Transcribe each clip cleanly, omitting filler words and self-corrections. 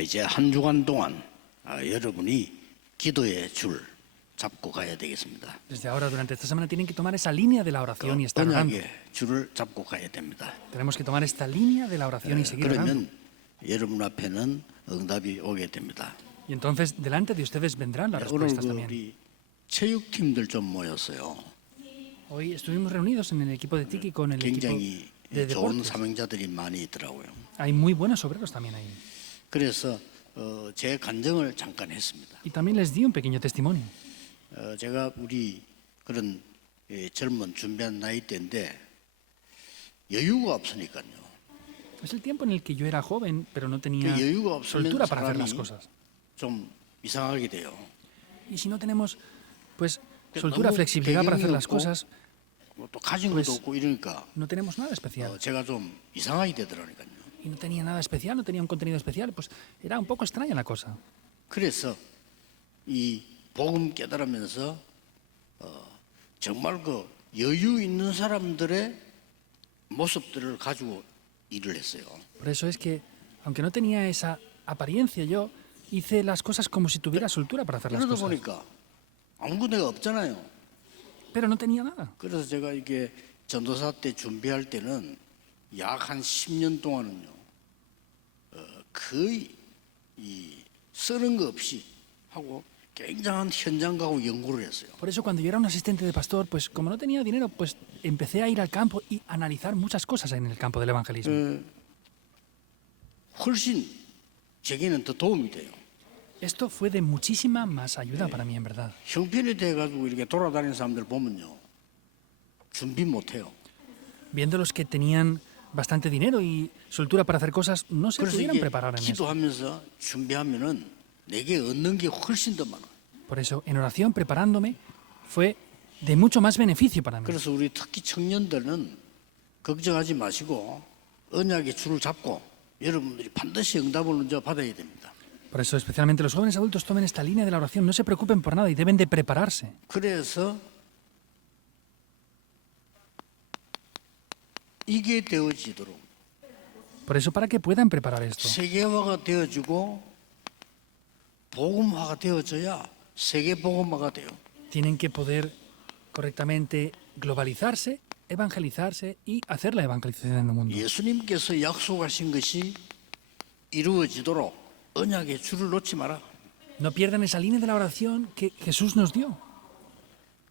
이제 한 주간 동안 여러분이 기도의 줄 잡고 가야 되겠습니다. Desde ahora, durante esta semana, tienen que tomar esa línea de la oración y estar orando. 언약의 줄을 잡고 가야 됩니다. Tenemos que tomar esta línea de la oración y seguir orando. 그러면 여러분 앞에는 응답이 오게 됩니다. Y entonces, delante de ustedes vendrán las 오늘 respuestas también. 우리 체육팀들 좀 모였어요. Hoy estuvimos reunidos en el equipo de Tiki con el equipo 굉장히 de 좋은 deportes. 사명자들이 많이 있더라고요. Hay muy buenos obreros también ahí. 그래서 제 간증을 잠깐 했습니다. Y también les di un pequeño testimonio. 제가 우리 그런 젊은 준비한 나이대인데 여유가 없으니까요. Es el tiempo en el que yo era joven, pero no tenía 여유가 없으면 soltura para hacer las 사람이 cosas. 좀 이상하게 돼요. Y si no tenemos, pues, Que soltura, 너무 flexibilidad para hacer 배경이 las 없고, cosas, 또 가진 것도 없고 이러니까 no tenemos nada especial. 제가 좀 이상하게 되더라니까요. Y no tenía nada especial, no tenía un contenido especial, pues era un poco extraña la cosa. 그래서 이 복음 깨달으면서 정말 그 여유 있는 사람들의 모습들을 가지고 일을 했어요. Por eso es que, aunque no tenía esa apariencia, yo hice las cosas como si tuviera soltura para hacer las 그러다 cosas. 보니까 아무 데가 없잖아요. Pero no tenía nada. 그래서 제가 이게 전도사 때 준비할 때는 약 한 10년 동안은요, 거의 이 쓰는 거 없이 하고 굉장한 현장 가고 연구를 했어요. Por eso cuando yo era un asistente de pastor, pues como no tenía dinero, pues empecé a ir al campo y analizar muchas cosas en el campo del evangelismo. 훨씬 제게는 더 도움이 돼요. Esto fue de muchísima más ayuda para mí, en verdad. 형편이 돼가지고 이렇게 돌아다니는 사람들 보면요, 준비 못해요. Viendo los que tenían bastante dinero y soltura para hacer cosas, no se 그래서 pudieran 이게 preparar en eso. 기도하면서 준비하면은 내게 얻는 게 훨씬 더 많아. Por eso, en oración, preparándome, fue de mucho más beneficio para mí. 그래서 우리 특히 청년들은 걱정하지 마시고 언약의 줄을 잡고 여러분들이 반드시 응답을 먼저 받아야 됩니다. Por eso, especialmente los jóvenes adultos, tomen esta línea de la oración, no se preocupen por nada y deben de prepararse. 그래서 이게 되어지도록 Por eso, para que puedan preparar esto. 세계화가 되어지고 복음화가 되어져야 세계 복음화가 돼요. Tienen que poder correctamente globalizarse, evangelizarse y hacer la evangelización en el mundo. 예수님께서 약속하신 것이 이루어지도록 언약의 줄을 놓지 마라. No pierdan esa línea de la oración que Jesús nos dio.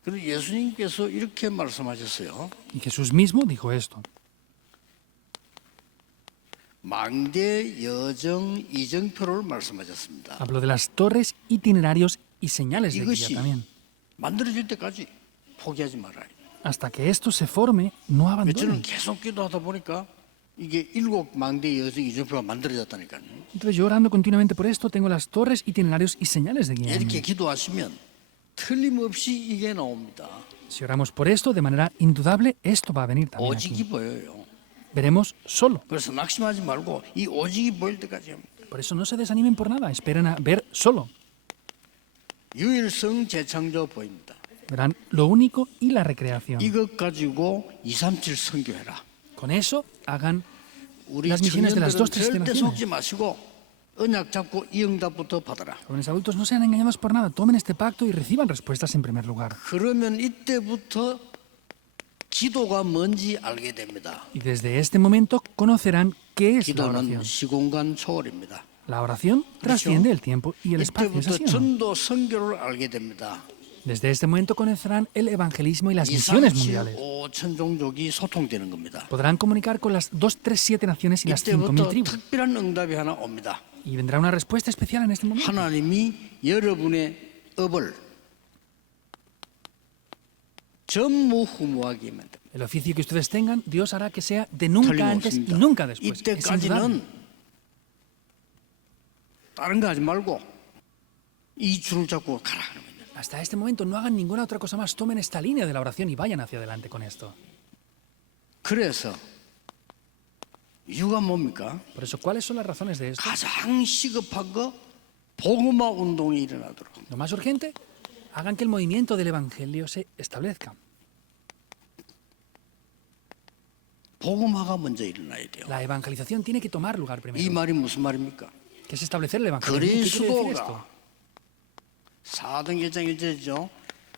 그리고 예수님께서 이렇게 말씀하셨어요. Y Jesús mismo dijo esto. 망대 여정 이정표를 말씀하셨습니다. Habló de las torres, itinerarios y señales de guía 이것이 también. 만들어질 때까지 포기하지 말아요. Hasta que esto se forme, no 저는 abandonen. 계속 기도하다 보니까 이게 7 망대 여정 이정표가 만들어졌다니까요. Entonces yo orando continuamente por esto, tengo las torres, itinerarios y señales de guía. en 이렇게 mí. 기도하시면 틀림없이 이게 나옵니다. Si oramos por esto, de manera indudable, esto va a venir también 오직이 aquí. 보여요. Veremos solo. 그래서 낙심하지 말고 이 오직이 보일 때까지 합니다. Por eso no se desanimen por nada, esperen a ver solo. 유일성 재창조 보입니다. Verán lo único y la recreación. 이것 가지고 237 선교해라. Con eso hagan 우리 las misiones de las dos, tres 청년들은 절대 naciones. 속지 마시고 언약 잡고 이 응답부터 받아라. Jóvenes adultos, no sean engañados por nada, tomen este pacto y reciban respuestas en primer lugar. 그러면 이때부터 기도가 뭔지 알게 됩니다. Y desde este momento conocerán qué es la 기도는 oración. 시공간 초월입니다. La oración trasciende el tiempo y el espacio. ¿Es 이때부터 así o no? 전도 선교를 알게 됩니다. Desde este momento conocerán el evangelismo y las misiones 237 mundiales. 5천 종족이 소통되는 겁니다. Podrán comunicar con las 237 naciones y las 5.000 이때부터 tribus. 특별한 응답이 하나 옵니다. Y vendrá una respuesta especial en este momento. 하나님이 여러분의 업을 전무후무하게 만듭니다. El oficio que ustedes tengan, Dios hará que sea de nunca antes y nunca después. Es indudable. 이때까지는 다른 거 하지 말고 이 줄을 잡고 가라 하는 겁니다. Hasta este momento no hagan ninguna otra cosa más. Tomen esta línea de la oración y vayan hacia adelante con esto. 그래서 이유가 뭡니까? Por eso, ¿cuáles son las razones de esto? 가장 시급한 거 복음화 운동이 일어나도록. Lo más urgente, hagan que el movimiento del evangelio se establezca. 복음화가 먼저 일어나야 돼요. La evangelización tiene que tomar lugar 이 primero. 말이 무슨 말입니까? que es establecer el evangelio. ¿Qué quiere decir 그리스도가 esto? 4등 1장 1절이죠.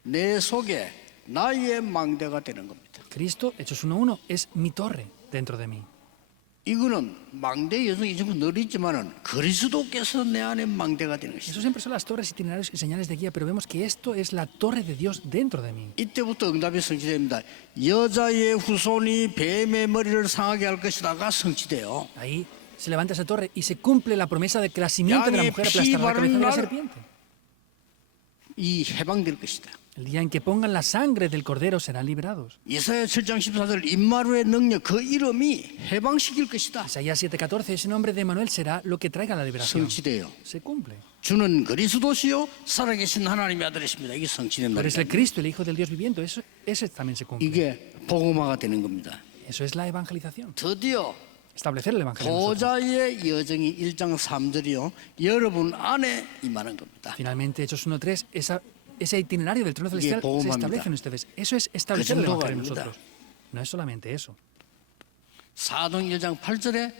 내 속에 나의 망대가 되는 겁니다. Cristo, Hechos 1:1, es mi torre dentro de mí. 이거는 망대 여성이 전부 늘 있지만은 그리스도께서 내 안에 망대가 되는 것이죠. Eso siempre son las torres, itinerarios y señales de guía, pero vemos que esto es la torre de Dios dentro de mí. 이때부터 응답이 성취됩니다. 여자의 후손이 뱀의 머리를 상하게 할 것이다가 성취돼요. Ahí se levanta esa torre y se cumple la promesa de que la simiente de la mujer aplastará la cabeza de la serpiente. 이 해방될 것이다. El día en que pongan la sangre del cordero serán liberados. 이사야 7장 14절 임마루의 능력 그 이름이 해방시킬 것이다. Isaías 7:14, ese nombre de Emmanuel será lo que traiga la liberación. 성취돼요. Se cumple. 주는 그리스도시요 살아계신 하나님의 아들이십니다. 이게 성취된다. Pero es el Cristo, el Hijo del Dios viviente. Ese también se cumple. 이게 복음화가 되는 겁니다. Eso es la evangelización. 드디어 Establecer el evangelio. en nosotros. 보좌의 여정이 1장 3절이요 여러분 안에 임하는 겁니다. Finalmente, Hechos 1:3, ese itinerario del trono celestial se 복음화입니다. establece en ustedes. Eso es establecer el 정도가 evangelio en 아닙니다. nosotros. No es solamente eso. 4등 1장 8절에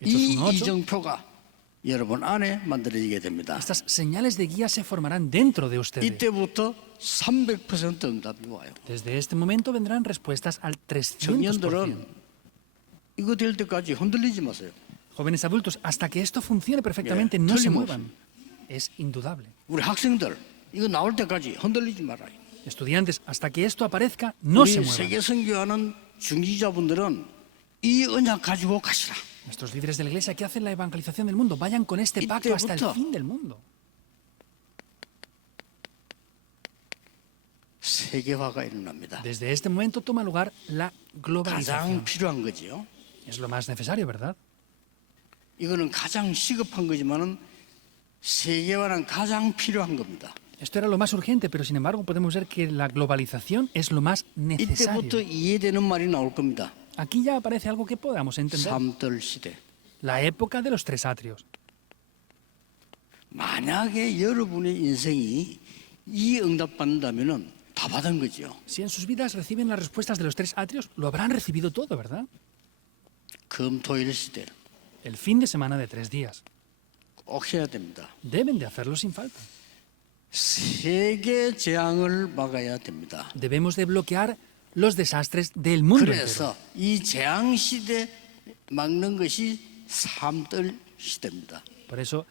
Hechos 이 1:8, 이정표가 여러분 안에 만들어지게 됩니다. estas señales de guía se formarán dentro de ustedes. 이때부터 300% 응답이 와요. Desde este momento vendrán respuestas al 300%. 청년들은 이거 될 때까지 흔들리지 마세요. Jóvenes adultos, hasta que esto funcione perfectamente, no se muevan. Es indudable. 우리 학생들 이거 나올 때까지 흔들리지 말아요. Estudiantes, hasta que esto aparezca, no se 우리 muevan. 세계 선교하는 중지자분들은 이 언약 가지고 가시라. Nuestros líderes de la iglesia que hacen la evangelización del mundo, vayan con este pacto hasta el 이때부터 fin del mundo. 세계화가 일어납니다. Desde este momento toma lugar la 가장 globalización. 필요한 거지요. Es lo más necesario, ¿verdad? 이거는 가장 시급한 거지만은 세계화는 가장 필요한 겁니다. Esto era lo más urgente, pero sin embargo podemos ver que la globalización es lo más necesario. 이때부터 이해되는 말이 나올 겁니다. Aquí ya aparece algo que podamos entender. 삼들 시대. La época de los 3 atrios. 만약에 여러분의 인생이 이 응답 받는다면은 다 받은 거죠. Si en sus vidas reciben las respuestas de los 3 atrios, lo habrán recibido todo, ¿verdad? 금토일 시대 El fin de semana de 3 días. 꼭 해야 됩니다. Deben de hacerlo sin falta. 세계 재앙을 막아야 됩니다. Debemos de bloquear los desastres del mundo entero. 그래서 이 재앙 시대 막는 것이 삼들 시대입니다. Por eso,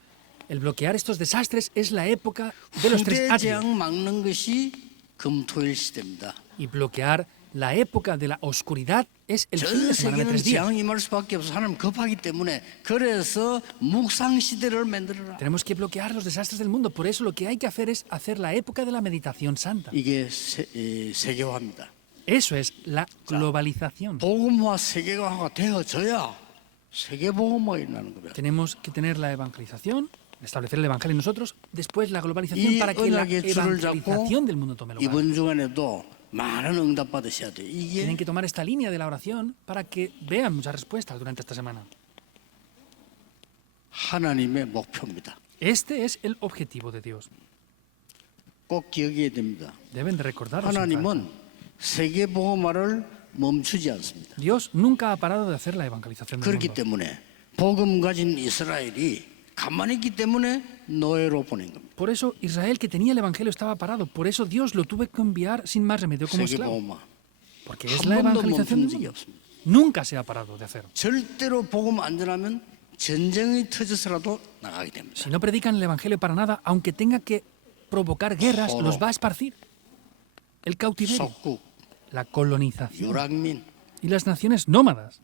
el bloquear estos desastres es la época de los 3 후대 atrios. 재앙 막는 것이 금토일 시대입니다. Y bloquear la época de la oscuridad es el fin 전 de semana de 세계는 3 días. 재앙이 임할 수밖에 없어. 하나님 급하기 때문에 그래서 묵상 시대를 만들어라. Tenemos que bloquear los desastres del mundo. Por eso lo que hay que hacer es hacer la época de la meditación santa. 이게 세계화입니다. Eso es la globalización. 복음화 세계화가 되어져야 세계 복음화가 일어나는 겁니다. Tenemos que tener la evangelización, establecer el evangelio en nosotros, después la globalización 이 para que la 언약의 줄을 잡고 evangelización del mundo tome lugar. 이번 주간에도 많은 응답 받으셔야 돼요. 이게 Tienen que tomar esta línea de la oración para que vean muchas respuestas durante esta semana. 하나님의 목표입니다. Este es el objetivo de Dios. 꼭 기억해야 됩니다. Deben de recordarlo. sin falta. 하나님은 세계 복음화를 멈추지 않습니다. Dios nunca ha parado de hacer la evangelización del 그렇기 mundo. 때문에 복음 가진 이스라엘이 가만히 있기 때문에 노예로 보낸 겁니다. Por eso Israel, que tenía el evangelio, estaba parado. Por eso Dios lo tuvo que enviar sin más remedio como 세계 esclavo. 복음화 Porque es 한 la 번도 evangelización 멈춘 del 적이 mundo. 없습니다. Nunca se ha parado de hacer. 절대로 복음 안 전하면 전쟁이 터져서라도 나가게 됩니다. Si no predican el evangelio para nada, aunque tenga que provocar guerras, Joro. los va a esparcir. El cautiverio, 속국, la colonización 유랑민 y las naciones nómadas.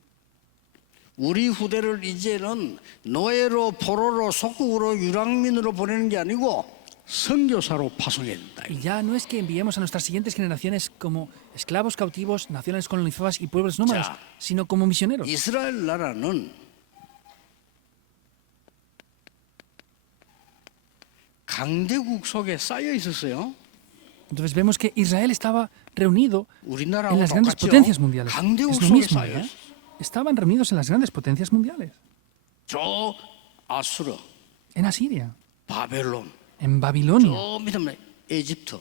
우리 후대를 이제는 노예로 포로로 속국으로 유랑민으로 보내는 게 아니고 선교사로 파송해야 된다. Y ya no es que enviemos a nuestras siguientes generaciones como esclavos cautivos, naciones colonizadas y pueblos nómadas, Ya. sino como misioneros. 이스라엘 나라는 강대국 속에 쌓여 있었어요. Entonces vemos que Israel estaba reunido en 우리나라하고 las grandes 똑같죠. potencias mundiales. 강대국 Es lo 속에 mismo, 쌓여 ¿eh? 있었어요. Estaban reunidos en las grandes potencias mundiales. 저 아수르, En Asiria, 바벨론, en Babilonia, 저 밑에 에집트,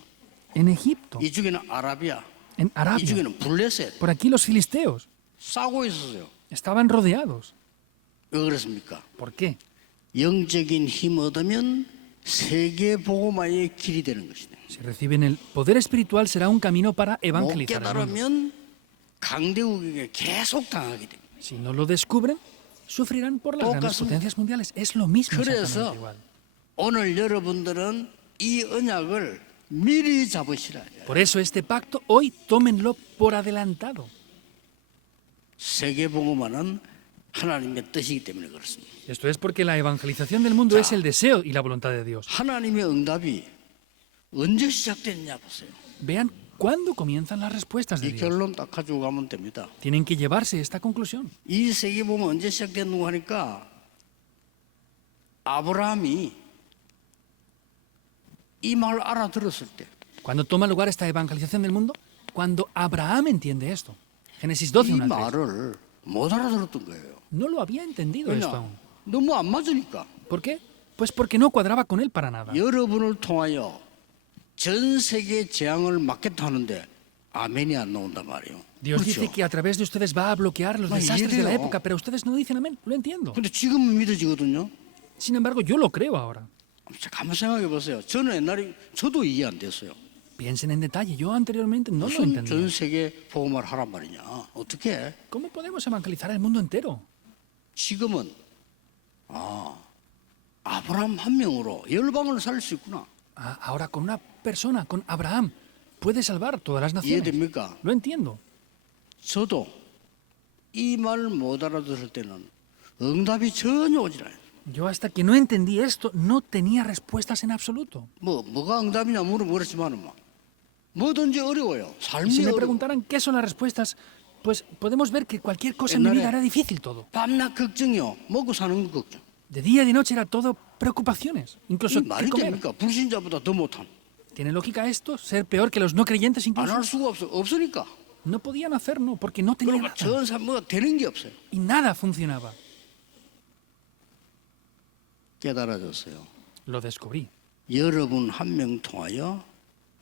en Egipto, 이쪽에는 아라비아, en Arabia. 이쪽에는 블레셋 Por aquí los filisteos 싸고 있었어요. estaban rodeados. 왜 그렇습니까? ¿Por qué? 영적인 힘 얻으면 세계 복음화의 길이 되는 것이네. Si reciben el poder espiritual será un camino para 못 evangelizar el mundo. 깨달으면 강대국에게 계속 당하게 됩니다. Si no lo descubren, sufrirán por las grandes 똑같습니다. potencias mundiales. Es lo mismo 그래서 exactamente igual. 오늘 여러분들은 이 언약을 미리 잡으시라. Por eso este pacto hoy tómenlo por adelantado. 세계 복음화는 하나님의 뜻이기 때문에 그렇습니다. Esto es porque la evangelización del mundo es el deseo y la voluntad de Dios. 하나님의 응답이 언제 시작됐냐 보세요. Vean cuándo comienzan las respuestas de 이 Dios. 결론 딱 가지고 가면 됩니다. Tienen que llevarse esta conclusión. 이 세계 복음 언제 시작됐는가 하니까 아브라함이 이 말 알아들었을 때 ¿Cuándo toma lugar esta evangelización del mundo? Cuando Abraham entiende esto. Génesis 12, 이 1 al 3. 말을 못 알아들었던 거예요. No lo había entendido esto 왜냐? aún. 너무 안 맞으니까. ¿Por qué? Pues porque no cuadraba con él para nada. 여러분을 통하여 전 세계 재앙을 막겠다 하는데 아멘이 안 나온단 말이에요. Dios 그렇죠? dice que a través de ustedes va a bloquear los No, desastres de la 이해돼요. época, pero ustedes no dicen amén. Lo entiendo. 근데 지금은 믿어지거든요. Sin embargo, yo lo creo ahora. 한번 생각해 보세요. 저는 옛날에 저도 이해 안 됐어요. Piensen en detalle. Yo anteriormente no lo 무슨 entendía. 전 세계 복음화를 하란 말이냐? 어떻게? ¿Cómo podemos evangelizar el mundo entero? 지금은 아브라함 한 명으로 열방을 살릴 수 있구나. Ah, ahora con una persona, con Abraham, puede salvar todas las naciones. 이해됩니까? Lo entiendo. 저도 이 말 못 알아들을 때는 응답이 전혀 오질 않아요. Yo hasta que no entendí esto, no tenía respuestas en absoluto. 뭐가 응답이냐 물어보랬지만은 뭐든지 어려워요. Y si 삶이 me 어려워. preguntaran qué son las respuestas, pues podemos ver que cualquier cosa en mi vida era difícil todo. 밤낮 걱정이요. 먹고 사는 거 걱정. De día y de noche era todo preocupaciones, incluso 이 qué 말이 comer. 됩니까? 불신자보다 더 못한. ¿Tiene lógica esto? ¿Ser peor que los no creyentes 안 incluso? 할 수가 없으니까. No podían hacer, no, porque no tenían 그러니까 nada. 전 삶뭐가 되는 게 없어요. Y nada funcionaba. 깨달아졌어요. Lo descubrí. 여러분 한 명 통하여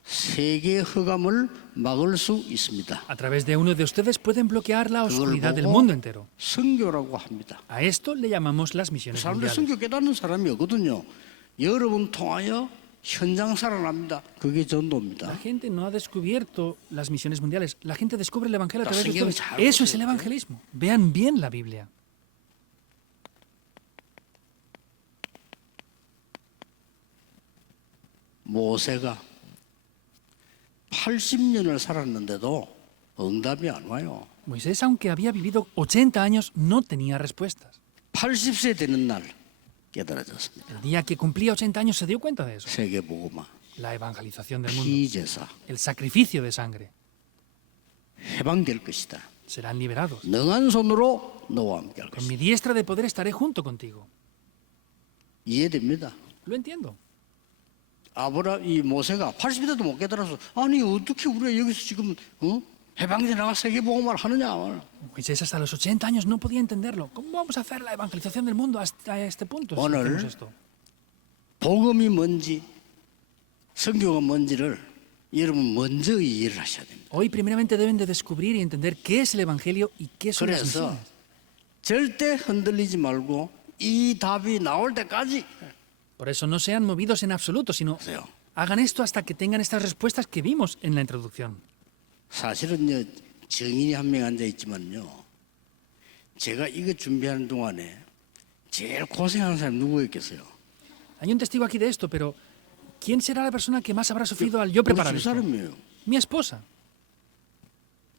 세계 흑암을 막을 수 있습니다. A través de uno de ustedes pueden bloquear la 그걸 oscuridad del 보고 mundo entero. 선교라고 합니다. A esto le llamamos las 그 misiones 사람들 mundiales. 선교 깨닫는 사람이 없거든요. 여러분 통하여 현장 살아납니다. 그게 La 전도입니다. gente no ha descubierto las misiones mundiales. La gente descubre el Evangelio a través de 성경을 ustedes. 잘 Eso es 보세요. el evangelismo. Vean bien la Biblia. 모세가 80년을 살았는데도 응답이 안 와요. Moisés, aunque había vivido 80 años, no tenía respuestas. 80세 되는 날 깨달아졌습니다. El día que cumplía 80 años se dio cuenta de eso. 세계 복음화, La evangelización del mundo. 피제사 El sacrificio de sangre. 해방될 것이다. Serán liberados. 능한 손으로 너와 함께 할 Con 것이다. mi diestra de poder estaré junto contigo. 이해됩니다. Lo entiendo. 이 모세가 80대도 못 깨달아서 아니 어떻게 우리가 여기서 지금 해방돼 나가 세계 복음화를 하느냐. Moisés hasta los 80 años no podía entenderlo. ¿Cómo vamos a hacer la evangelización del mundo hasta este punto? Si 오늘 hacemos esto? 복음이 뭔지 성경은 뭔지를 여러분 먼저 이해를 하셔야 됩니다. Hoy primeramente deben de descubrir y entender qué es el Evangelio y qué son las 그래서 misiones. 절대 흔들리지 말고 이 답이 나올 때까지 Por eso no sean movidos en absoluto, sino 하세요. hagan esto hasta que tengan estas respuestas que vimos en la introducción. 사실은요 정인이 한 명 앉아 있지만요 제가 이거 준비하는 동안에 제일 고생하는 사람 누구였겠어요? Hay un testigo aquí de esto, pero ¿quién será la persona que más habrá sufrido al yo preparar 우리 esto? 집사람이에요. Mi esposa.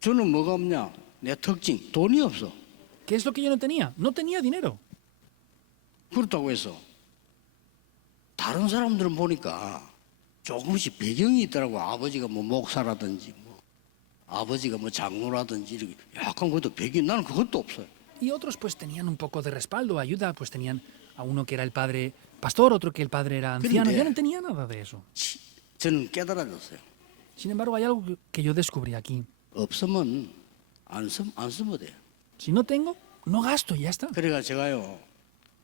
저는 뭐가 없냐? 내 특징 돈이 없어. ¿Qué es lo que yo no tenía? No tenía dinero. 그렇다고 해서 다른 사람들은 보니까 조금씩 배경이 있더라고. 아버지가 뭐 목사라든지 뭐 아버지가 뭐 장로라든지 이렇게 약간 그것도 배경 나는 그것도 없어요. Y otros pues tenían un poco de respaldo, ayuda, pues tenían a uno que era el padre pastor, otro que el padre era anciano. 근데 Yo no tenía nada de eso. 저는 깨달아졌어요. Sin embargo, hay algo que yo descubrí aquí. 없으면 안 쓰면 돼요. Si no tengo, no gasto y ya está. 그러니까 제가요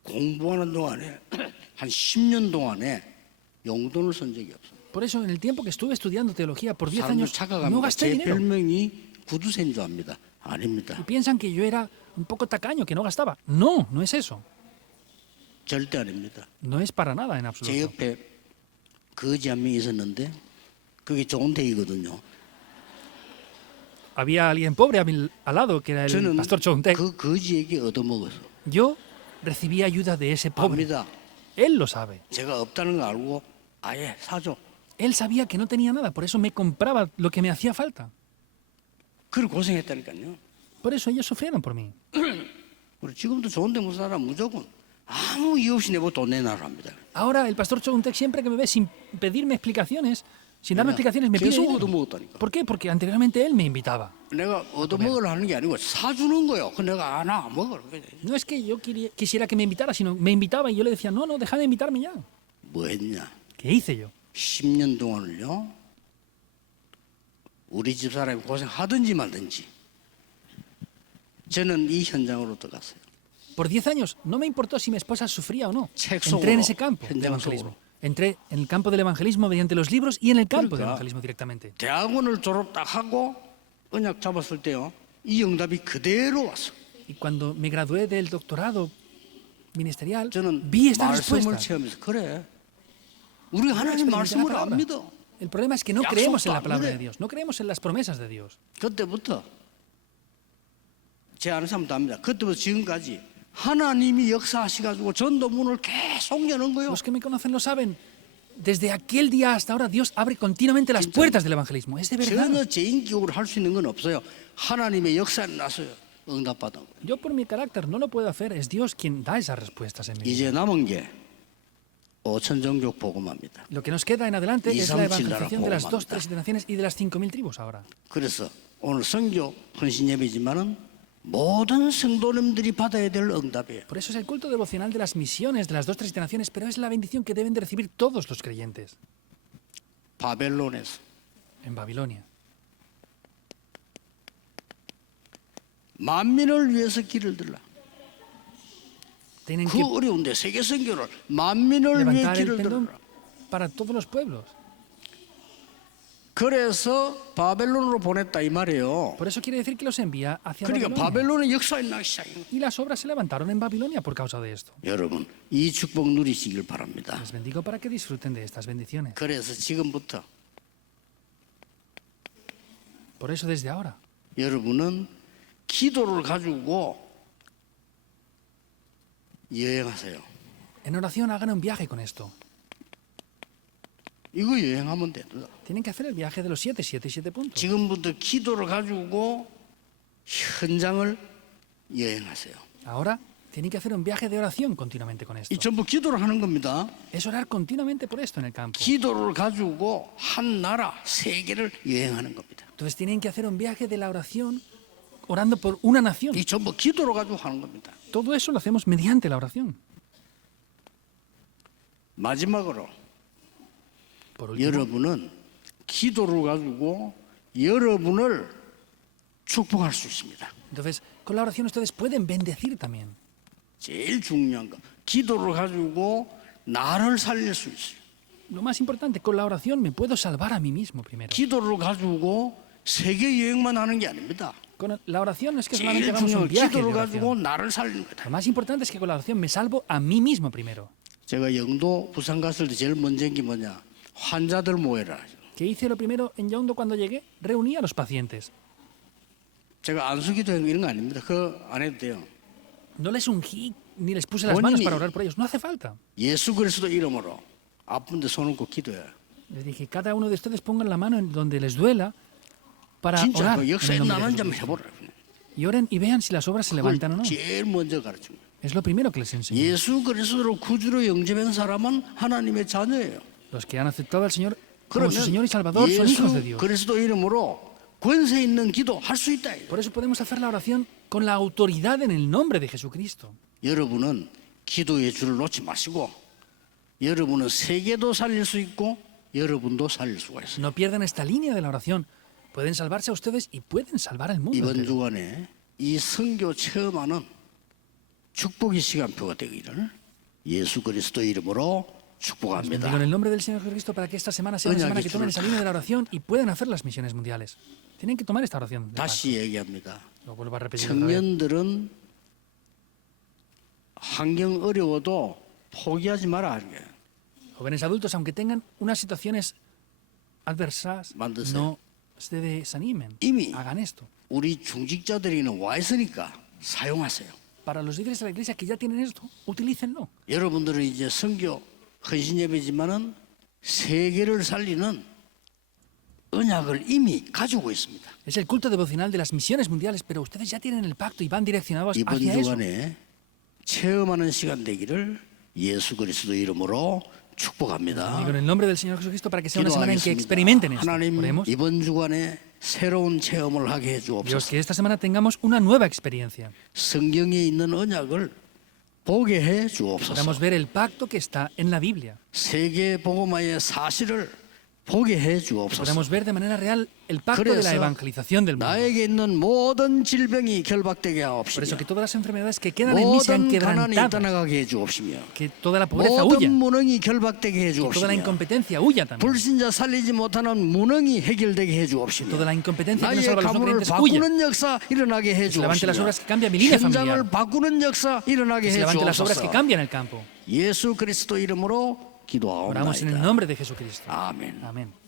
공부하는 동안에 한 10년 동안에 용돈을 쓴 적이 없어요. Por eso, en el tiempo que estuve estudiando teología por 10 사람들 años, no 착각합니다. gasté 제 dinero. 별명이 구두쇠인 줄 압니다. 아닙니다. Y piensan que yo era un poco tacaño, que no gastaba. No, no es eso. 절대 아닙니다. No es para nada en 제 absoluto. 옆에 거지 한 명 있었는데 그게 좋은 데이거든요. Había alguien pobre al lado, que era el 저는 pastor Chountec. 그 거지에게 얻어먹어서 Yo recibí ayuda de ese pobre. 압니다. Él lo sabe. 제가 없다는 거 알고 아예 사줘. Él sabía que no tenía nada, por eso me compraba lo que me hacía falta. 그걸 고생했다니까요. Por eso ellos sufrieron por mí. 우리 지금도 좋은 데 못 살아 무조건 아무 이유 없이 내보고 돈 내놔라 합니다. Ahora el pastor Chountec siempre que me ve sin pedirme explicaciones, sin darme explicaciones, me pide 계속 dinero. 얻어먹었다니까. ¿Por qué? Porque anteriormente él me invitaba. 내가 얻어먹으라 하는 게 아니고 사주는 거요. 그 내가 안 먹으라. No es que yo quisiera que me invitara, sino me invitaba y yo le decía, no, no, deja de invitarme ya. 뭐 했냐? ¿Qué hice yo? 10년 동안을요. 우리 집 사람이 고생하든지 말든지 저는 이 현장으로 들어갔어요. Por 10 años no me importó si mi esposa sufría o no. 책 Entré en 속으로, ese campo del 현장 evangelismo. 속으로. Entré en el campo del evangelismo mediante los libros y en el campo del 그러니까. evangelismo directamente. 대학원을 졸업 딱 하고 언약 잡았을 때요. 이 응답이 그대로 왔어. Y cuando me gradué del doctorado ministerial, 저는 vi esta 말씀을 respuesta. 체험해서 그래. 우리가 Puedo 하나님 experimentar la 말씀을 안 palabra. 믿어. El problema es que no 약속도 creemos en la 안 palabra 믿어요. de Dios, no creemos en las promesas de Dios. 그때부터 제 아는 사람도 압니다. 그때부터 지금까지 하나님이 역사하셔가지고 전도문을 계속 여는 거예요. Los que me conocen lo saben. Desde aquel día hasta ahora Dios abre continuamente las puertas del evangelismo. Es de verdad. 전혀 제 인격으로 할 수 있는 건 없어요. 하나님의 역사에 나서요. 응답받은 거예요. Yo por mi carácter no lo puedo hacer. Es Dios quien da esas respuestas en mi vida. 이제 남은 게 5천 종족 복음합니다. Lo que nos queda en adelante Y es la Samchil evangelización de las Nara 2, 3 naciones y de las 5.000 tribus ahora. 그래서 오늘 선교 헌신 예배지만은 모든 성도님들이 받아야 될 응답이에요. Por eso es el culto devocional de las misiones de las 2, 3 naciones, pero es la bendición que deben de recibir todos los creyentes 바벨론에서 en Babilonia. 만민을 위해서 길을 들라. Tienen 그 que 어려운데 세계 선교를 만민을 위해 levantar el 길을 pendón 들라. para todos los pueblos. 그래서 바벨론으로 보냈다 이 말이에요. Por eso quiere decir que los envía hacia 그러니까 Babilonia. 바벨론의 역사에 나기 시작해요. Y las obras se levantaron en Babilonia por causa de esto. 여러분 이 축복 누리시길 바랍니다. Les bendigo para que disfruten de estas bendiciones. 그래서 지금부터 Por eso desde ahora, 여러분은 기도를 가지고 여행하세요. en oración hagan un viaje con esto. 이거 여행하면 됩니다. Tienen que hacer el viaje de los 7 puntos. 지금부터 기도를 가지고 현장을 여행하세요. Ahora tienen que hacer un viaje de oración continuamente con esto. 이 전부 기도를 하는 겁니다. Es orar continuamente por esto en el campo. 기도를 가지고 한 나라, 세계를 여행하는 겁니다. Entonces tienen que hacer un viaje de la oración orando por una nación. 이 전부 기도를 가지고 하는 겁니다. Todo eso lo hacemos mediante la oración. 마지막으로 Por último, 여러분은 기도를 가지고 여러분을 축복할 수 있습니다. entonces con la oración ustedes pueden bendecir también. 제일 중요한 거 기도를 가지고 나를 살릴 수 있어요. Lo más importante, con la oración me puedo salvar a mí mismo primero. 기도를 가지고 세계 여행만 하는 게 아닙니다. Con la oración no es que solamente 제일 hagamos 중요한 un viaje de 기도를 가지고 oración. 나를 살리는 거다. Lo más importante es que con la oración me salvo a mí mismo primero. 제가 영도 부산 갔을 때 제일 먼저 한 게 뭐냐? 환자들 모여라. ¿Qué hice lo primero en Yaondo cuando llegué? Reuní a los pacientes. 제가 안수기도 이런 거 아닙니다. 그거 안 해도 돼요. No les ungí ni les puse las manos 본인이 para orar por ellos. No hace falta. 예수 그리스도 이름으로 아픈데 손 얹고 기도해. Les dije, cada uno de ustedes pongan la mano en donde les duela para 진짜 orar 그 en 역사에 el nombre de 나는 좀 Jesucristo. 해보라. Y oren y vean si las obras se levantan o no. 제일 먼저 가르친 거예요. Es lo primero que les enseño. 예수 그리스도로 구주로 영접한 사람은 하나님의 자녀예요. Los que han aceptado al Señor como 그러면 su Señor y Salvador son hijos de 예수 Dios. 그리스도 이름으로 권세 있는 기도 할 수 있다. Por eso podemos hacer la oración con la autoridad en el nombre de Jesucristo. 여러분은 기도의 줄을 놓지 마시고 여러분은 세계도 살릴 수 있고 여러분도 살릴 수가 있어요. No pierdan esta línea de la oración. Pueden salvarse a ustedes y pueden salvar al mundo. 이번 entero. 주간에 이 선교 체험하는 축복의 시간표가 되기를 예수 그리스도 이름으로 축복합니다. Digo en el nombre del Señor Jesucristo para que esta semana sea una Oye, semana aquí que tomen está. esa línea de la oración y puedan hacer las misiones mundiales. Tienen que tomar esta oración. de paso. 다시 얘기합니다. Lo vuelvo a repetir otra vez. 청년들은 환경 어려워도 포기하지 마라 하는 거예요. Jóvenes adultos, aunque tengan unas situaciones adversas, 만드세요. no se desanimen. 이미 Hagan esto. 우리 중직자들에게는 와 있으니까 사용하세요. Para los líderes de la iglesia que ya tienen esto, utilícenlo. 여러분들은 이제 선교 헌신 예배지만은 세계를 살리는 언약을 이미 가지고 있습니다. Es el culto devocional de las misiones mundiales, pero ustedes ya tienen el pacto y van direccionados 이번 hacia eso. 주간에 체험하는 시간 되기를 예수 그리스도 이름으로 축복합니다. Y con el nombre del Señor Jesucristo para que sea una semana en que 기도하겠습니다. experimenten esto. 하나님 Oremos. 이번 주간에 새로운 체험을 하게 해 Dios, 주옵소서. que esta semana tengamos una nueva experiencia. 성경에 있는 언약을 보게 해 주옵소서. Podamos ver el pacto que está en la Biblia. 세계 복음화의 사실을 보게 해 주옵소서. Podamos ver de manera real el pacto de la 그래서 evangelización del mundo. 나에게 있는 모든 질병이 결박되게 Por eso 하옵시며 que todas las enfermedades que quedan en mí sean 모든 가난이 quebrantadas. 떠나가게 해 주옵시며 Que toda la pobreza huya. 모든 무능이 결박되게 해 Que toda la 주옵시며 incompetencia huya también. 불신자 살리지 못하는 무능이 해결되게 해 주옵시며 Toda la incompetencia que no 나의 salva a los no 가문을 creyentes huya. 바꾸는 역사 일어나게 해 Se levante las 주옵시며 obras que cambian mi línea 현장을 familiar. 바꾸는 역사 일어나게 Que se 해 levante las obras que 주옵소서. cambian el campo. 예수 그리스도 이름으로 Oramos en el 기도하옵나이다. nombre de Jesucristo. 아멘. Amén.